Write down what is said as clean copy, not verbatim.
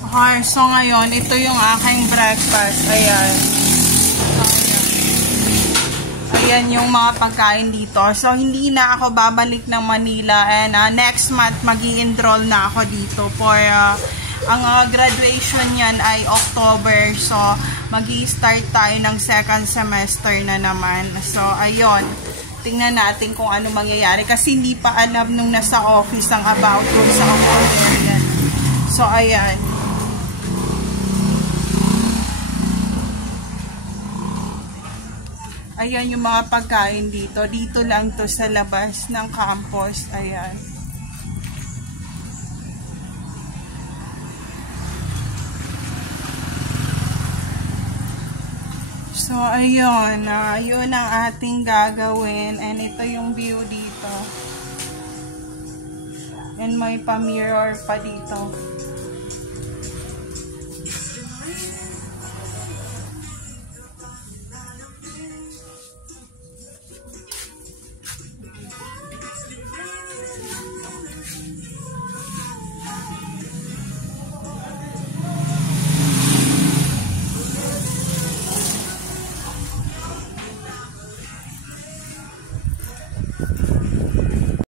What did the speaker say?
Okay, so ngayon, ito yung aking breakfast. Ayan. Ayan yung mga pagkain dito. So, hindi na ako babalik ng Manila. And next month, mag-i-enroll na ako dito for ang graduation yan ay October. So, mag-i-start tayo ng second semester na naman. So, ayun. Tingnan natin kung ano mangyayari. Kasi hindi pa alam nung nasa office ang about dun sa Hungarian. So, ayan. Ayan yung mga pagkain dito. Dito lang to sa labas ng campus. Ayan. So, ayun. Yun ang ating gagawin. And ito yung view dito. And may pa-mirror pa dito.